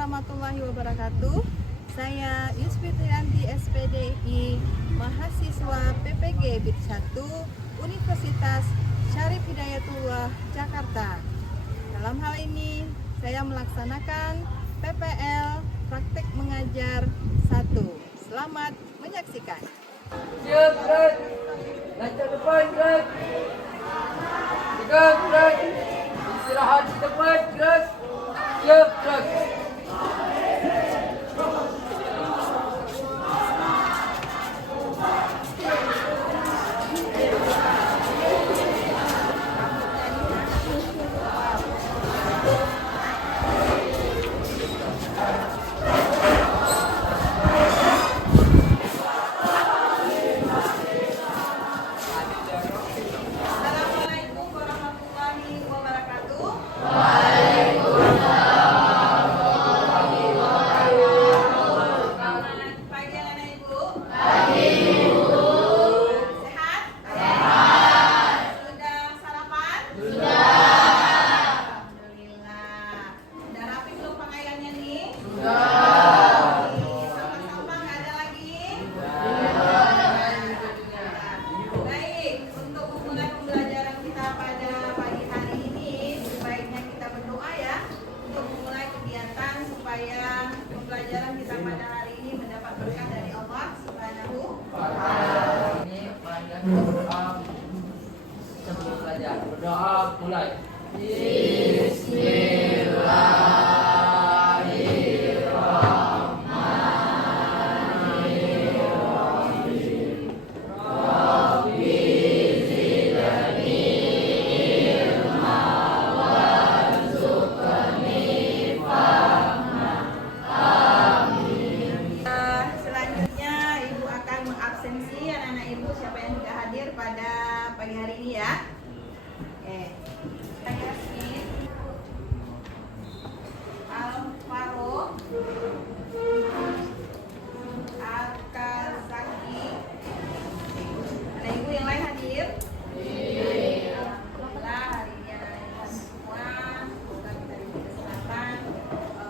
warahmatullahi wabarakatuh. Saya Yusfi Trianti SPDI, mahasiswa PPG BIT 1 Universitas Syarif Hidayatullah Jakarta. Dalam hal ini saya melaksanakan PPL Praktek Mengajar 1. Selamat menyaksikan. Siap, gerak. Lancar depan, gerak. Tegak, gerak. Istirahat di tempat, gerak. Siap, gerak. Assalamualaikum warahmatullahi wabarakatuh. Selamat pagi anak ibu. Sehat? Sudah sarapan? Alhamdulillah. Udah rapi belum pakaiannya nih? Sampah-sampah nggak ada lagi? Baik, untuk memulai pembelajaran kita pada pagi hari ini, sebaiknya kita berdoa ya untuk memulai kegiatan supaya pembelajaran kita pada hari ini mendapat berkah dari Allah Subhanahu wa Ta'ala. Ini pada berdoa sebelum belajar. Berdoa mulai. Selanjutnya Ibu akan mengabsensi anak-anak Ibu siapa yang tidak hadir pada pagi hari ini ya. Oke. Yasin, Alvaro, Akazaki. Anak Ibu yang lain hadir? Alhamdulillah hari ini anak-anak Ibu semua semoga kita diberi kesehatan,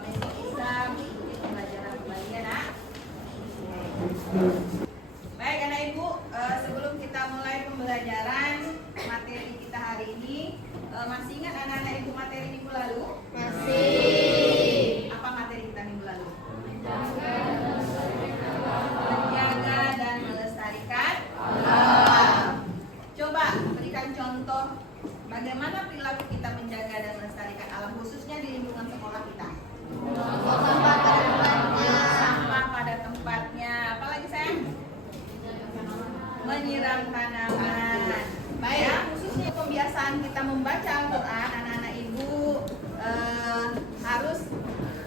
besok bisa mengikuti pembelajaran kembali ya nak. Baik anak ibu, sebelum kita mulai pembelajaran materi kita hari ini, masih ingat anak-anak ibu materi minggu lalu? Masih. Apa materi kita minggu lalu? Menjaga dan melestarikan alam. Coba berikan contoh bagaimana perilaku kita menjaga dan melestarikan alam, khususnya di lingkungan sekolah kita. Sampah pada tempatnya. Apalagi sayang? Menyiram tanaman. Baik, ya, khususnya pembiasaan kita membaca Al-Quran, anak-anak ibu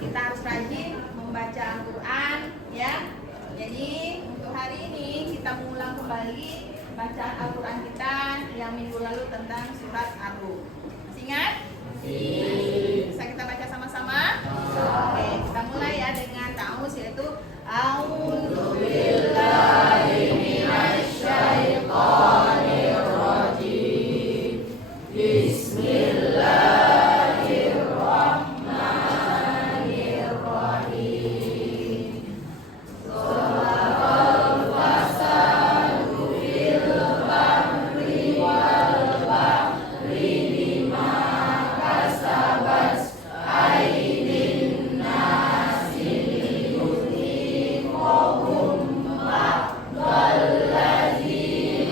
kita harus rajin membaca Al-Quran ya. Jadi untuk hari ini kita mengulang kembali bacaan Al-Quran kita yang minggu lalu tentang surat Ar-Rum. Masih ingat? Bisa kita baca sama-sama? Oke, kita mulai ya dengan ta'awuz, yaitu A'udzubillahi minasyaitonirrajim. Bismillahirrahmanirrahim. Sholawal fasadu fil bahri wal bahri bima kasabat aydin nasi liyudhiqahum ba'dallazi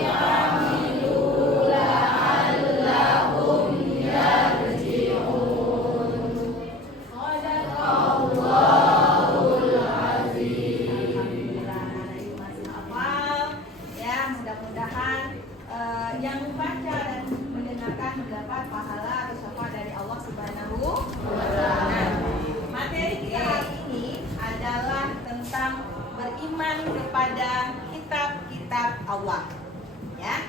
amilu la'allahum yarji'un. Shadaqallahul azim. Alhamdulillah anak ibu masih hafal ya, mudah-mudahan yang membaca dan mendengarkan mendapat pahala atau syafaat dari Allah Subhanahu wa Ta'ala. Materi kita hari ini adalah tentang beriman kepada kitab-kitab Allah. Ya.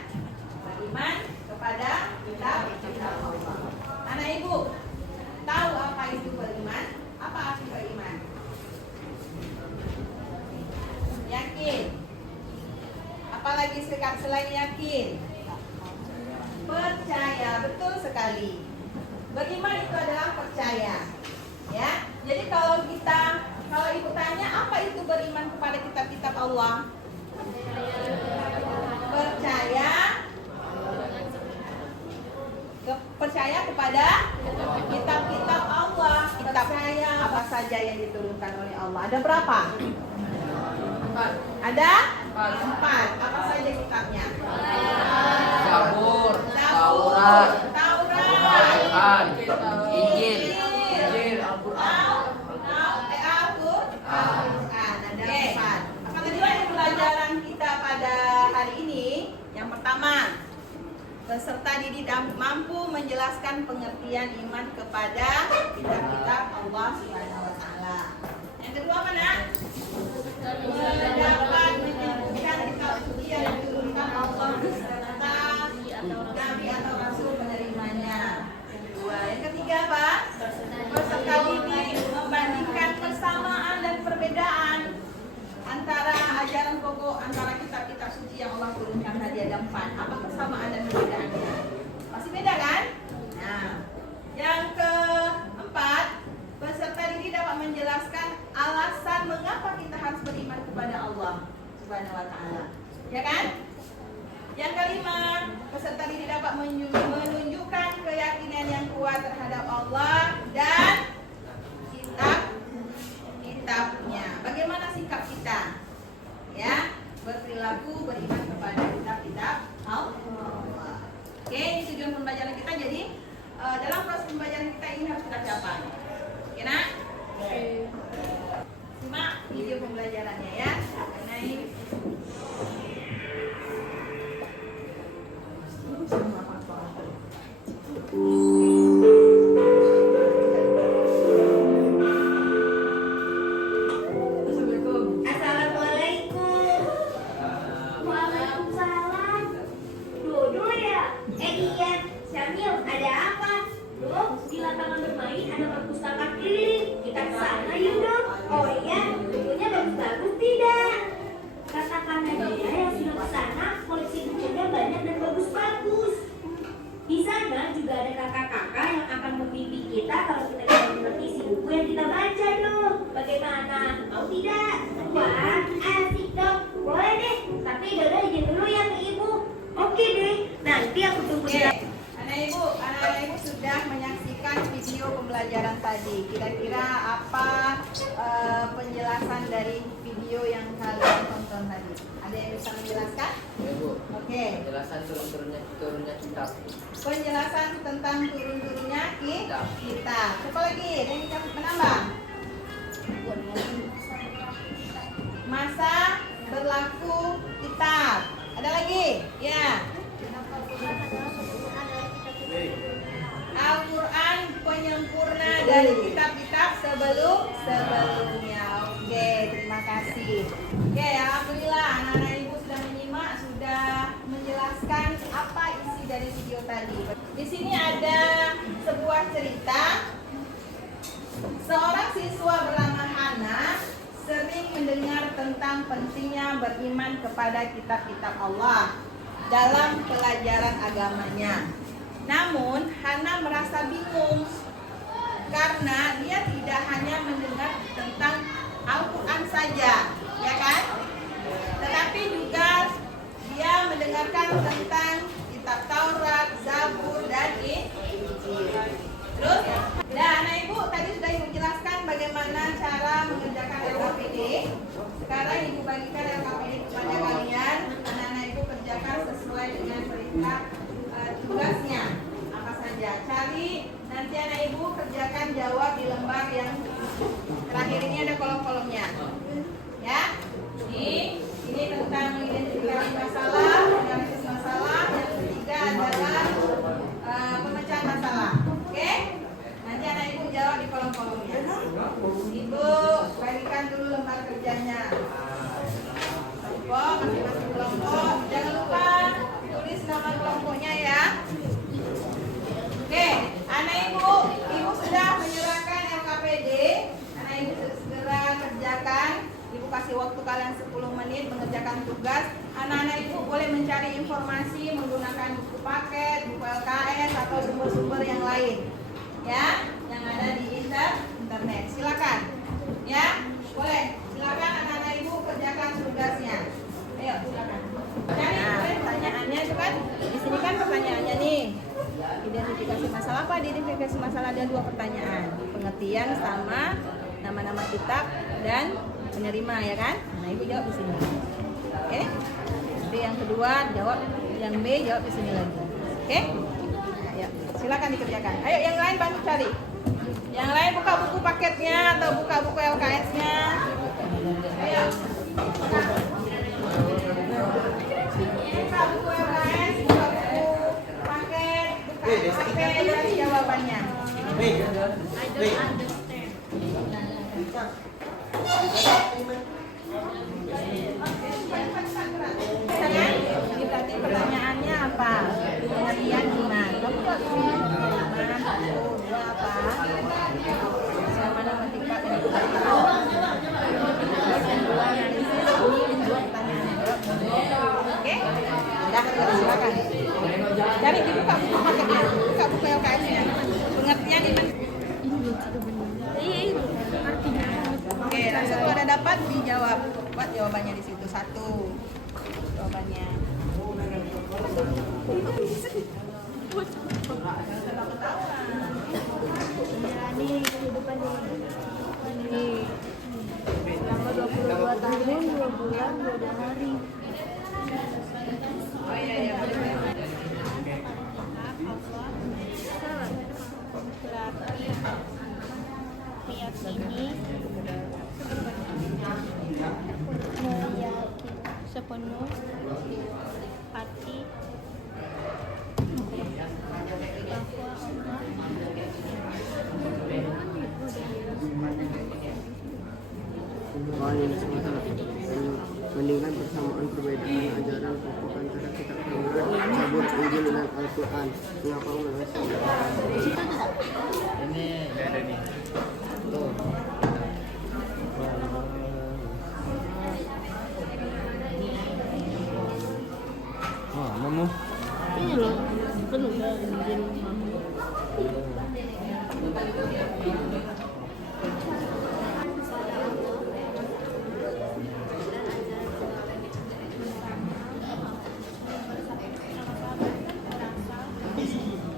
Beriman kepada kitab-kitab Allah. Anak ibu, tahu apa itu beriman? Apa arti beriman? Yakin. Apalagi selain yakin? Percaya, betul sekali. Beriman itu adalah percaya. Ya. Jadi kalau kita itu beriman kepada kitab-kitab Allah? Percaya kepada kitab-kitab Allah. Kitab saya apa saja yang diturunkan oleh Allah? Ada berapa? Ada 4. Apa saja kitabnya? Zabur, Taurat, Al-Quran, Injil, Al-Quran. Ada 4. Apa tujuan pelajaran kita pada hari ini? Yang pertama, peserta didik mampu menjelaskan pengertian iman kepada kitab-kitab Allah Subhanahu wa taala. Yang kedua mana? Mendapat menyebutkan kitab suci yang diturunkan Allah serta nabi atau rasul menerimanya. Yang kedua. Yang ketiga apa? Peserta didik membandingkan persamaan dan perbedaan antara ajaran pokok antara kitab-kitab suci yang Allah turunkan tadi. Ada 4. Apa persamaan dan perbedaannya? Pasti beda kan? Nah, yang keempat, peserta didik dapat menjelaskan alasan mengapa kita harus beriman kepada Allah Subhanahu wa taala. Ya kan? Yang kelima, peserta didik dapat menunjukkan keyakinan yang kuat terhadap Allah dan kitabnya. Bagaimana sikap kita? Ya, berperilaku beriman kepada kitab-kitab Allah. Oke, ini tujuan pembelajaran kita. Jadi dalam proses pembelajaran kita ini harus kita capai. Oke, nak? Simak video pembelajarannya ya. Mengenai pembelajaran tadi. Kira-kira apa penjelasan dari video yang kalian tonton tadi? Ada yang bisa menjelaskan? Ya, Bu. Oke. Penjelasan turunnya kitab. Penjelasan tentang turun-turunnya kitab. Siapa lagi? Ada yang bisa menambah? Masa berlaku kitab. Ada lagi? Ya. Al-Quran penyempurna dari kitab-kitab sebelumnya. Oke, terima kasih. Oke, alhamdulillah anak-anak ibu sudah menyimak, sudah menjelaskan apa isi dari video tadi. Di sini ada sebuah cerita. Seorang siswa bernama Hana sering mendengar tentang pentingnya beriman kepada kitab-kitab Allah dalam pelajaran agamanya. Namun Hana merasa bingung karena dia tidak hanya mendengar tentang Al-Quran saja, ya kan? Tetapi juga dia mendengarkan tentang kitab Taurat, Zabur, dan Injil. Terus, anak ibu tadi sudah ibu jelaskan bagaimana cara mengerjakan LKPD. Sekarang ibu bagikan LKPD kepada kalian. Anak-anak ibu kerjakan sesuai dengan perintah tugasnya. Apa saja? Cari, nanti anak ibu kerjakan, jawab di lembar yang terakhir ini ada kolom-kolomnya. Ya, ini tentang identifikasi masalah, analisis masalah. Yang ketiga adalah pemecahan masalah. Oke? Nanti anak ibu jawab di kolom-kolomnya. Ibu bagikan dulu lembar kerjanya. Kelompok, masing-masing kelompok. Jangan lupa tulis nama kelompoknya ya. Oke, anak ibu sudah menyerahkan LKPD. Anak ibu segera kerjakan. Ibu kasih waktu kalian 10 menit mengerjakan tugas. Anak-anak ibu boleh mencari informasi menggunakan buku paket, buku LKS atau sumber-sumber yang lain, ya, yang ada di internet. Silakan, ya, boleh. Silakan Identifikasi masalah apa? Di identifikasi masalah ada 2 pertanyaan, pengertian sama nama-nama kitab dan penerima, ya kan? Nah, ibu jawab di sini. Oke? Nanti yang kedua jawab, yang B jawab di sini lagi. Oke? Ayo, silakan dikerjakan. Ayo, yang lain bantu cari. Yang lain buka buku paketnya atau buka buku LKS-nya. Ayo. Buka buku LKS, buka buku paket, buka paket dan jawabannya. Berarti pertanyaannya apa? Pengertian iman. Kamu buat iman dua apa? Sama nama tiga yang kedua analisis ini 2 pertanyaan. Oke? Udah, silakan. Cari dibuka buku paketnya, buka buku LKS-nya. Pengertian iman. Oke, langsung kalau ada dapat dijawab. Buat jawabannya di situ 1. Jawabannya. Ini kehidupan ini selama 22 tahun, 2 bulan, 2 hari. Oh iya, boleh. Meyakini sepenuh hati Tuhan yang semata membandingkan persamaan perbedaan ajaran pokok antara kitab Taurat, Zabur, Injil dan Al-Quran. Mengapa mengasih? Ini nggak ada nih. Tuh. Wah, mama. ini loh penuh ya Injil.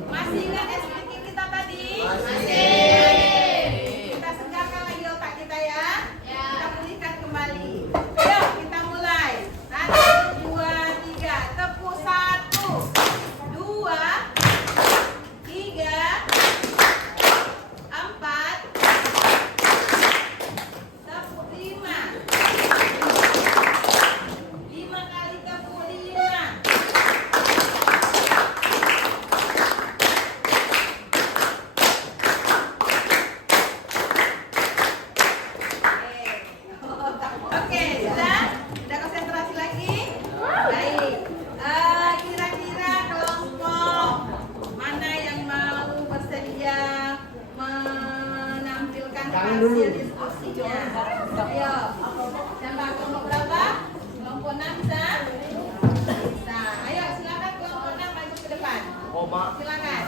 Masih ingat SPK kita tadi? Kita segarkan lagi otak kita ya. Kita pulihkan kembali. Ayo kita mulai. 1, 2, 3. Tepuk 1, 2, 3, 4. Tepuk 5. 5 kali tepuk 5. Oke, sudah? Sudah konsentrasi lagi? Baik. Kira-kira kelompok mana yang mau bersedia menampilkan hasil diskusinya? Ayo, siapa kelompok berapa? Kelompok 6 bisa? Bisa. Ayo, silakan kelompok 6 maju ke depan. Silakan.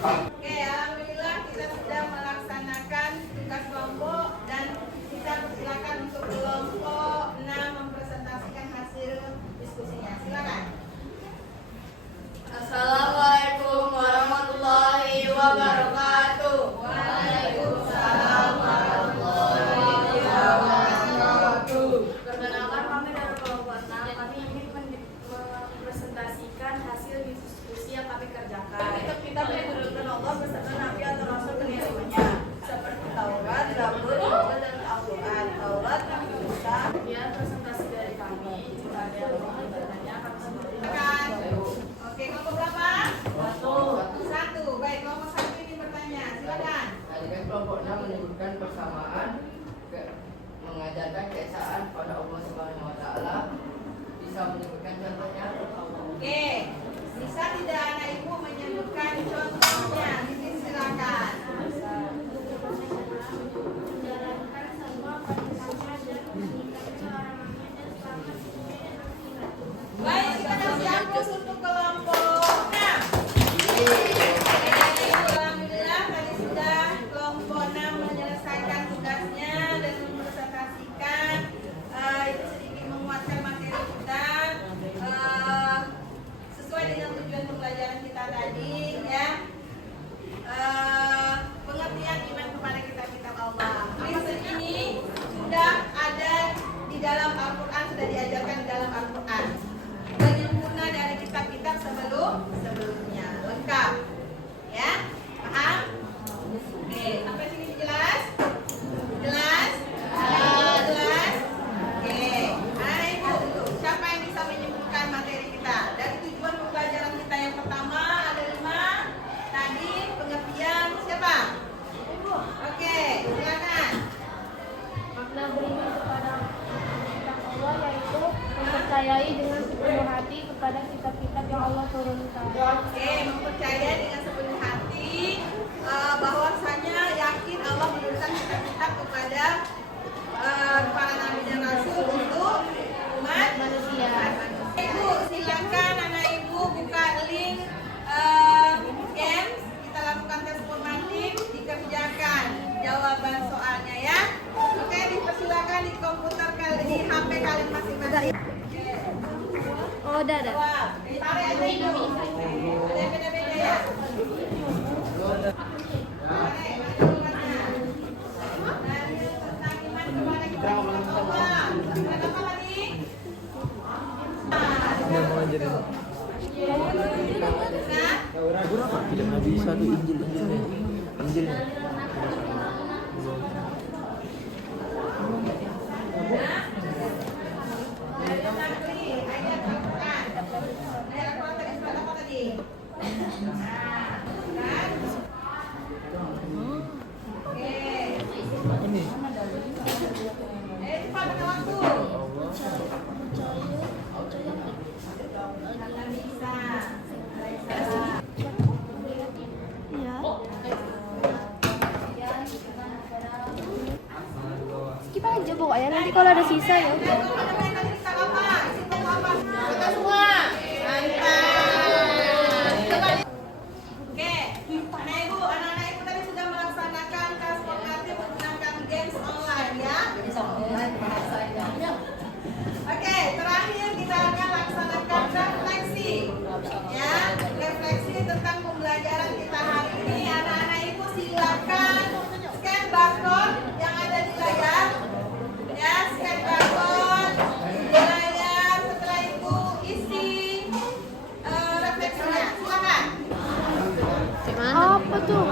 Oke, alhamdulillah kita sudah melaksanakan tugas kelompok dan kita persilakan untuk kelompok 6 mempresentasikan hasil diskusinya. Silakan. Assalamualaikum warahmatullahi wabarakatuh. Waalaikumsalam warahmatullahi wabarakatuh. Perkenalkan kami dari kelompok 6. Kami ingin mempresentasikan hasil diskusi yang kami kerjakan. Kita menurunkan Allah beserta Nabi atau Rasul pengirimannya, seperti Taurat, Zabur, Injil, dan Al-Quran. Taurat yang Musa. Kemudian presentasi dari kami. Jika ada yang mau bertanya, kami seperti Silakan. Oke, kelompok berapa? 1. Baik, kelompok 1 ini bertanya. Silakan. Tadi kan kelompok 6 menyebutkan persamaan mengajarkan keesaan pada Allah Subhanahu wa taala. Bisa menyebutkan contohnya? Oke. Bisa tidak anak ibu menyebutkan contohnya? Ini silakan. Baik, kita kasih aplaus untuk kelompok 6. Alhamdulillah tadi sudah kelompok 6 menyelesaikan tugasnya dan mempresentasikan. Itu sedikit menguatkan materi kita sesuai dengan tujuan pembelajaran Oh, udah ada. Tarik aja itu. Ada yang beda-beda ya. Tarik, mana urutannya? Dalil tentang iman kepada kita Allah. Dan apa lagi? Bisa tuh Injilnya. Ayat Al-Quran. Ayat Al-Quran tadi surat apa tadi? Nah, kan? Oke. Cepat pakai waktu. Kata bisa. Iya. Skip aja pokoknya nanti kalau ada sisa ya udah. Kita semua. Oke, anak-anak ibu tadi sudah melaksanakan transportasi menggunakan games online ya. Oke, terakhir kita akan laksanakan refleksi. Ya, refleksi tentang pembelajaran kita hari ini. Anak-anak ibu silakan scan barcode yang ada di layar. Ya, scan barcode di layar. Setelah itu isi refleksinya. Silakan. Apa tuh?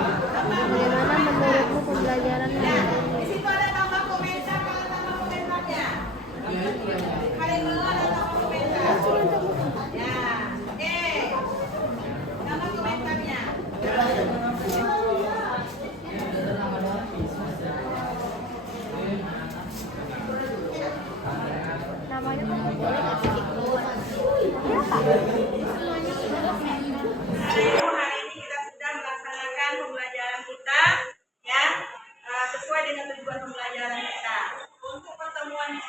Bagaimana menurutmu pembelajaran Ya, hari ini? di situ ada tambah komentar, kalau tambah komentarnya. Kalian dulu ada tambah komentar. Ya, oke. Tambah komentarnya. Namanya tuh boleh nggak sih? Hari ini kita sudah melaksanakan pembelajaran kita, ya, sesuai dengan tujuan pembelajaran kita. Untuk pertemuan di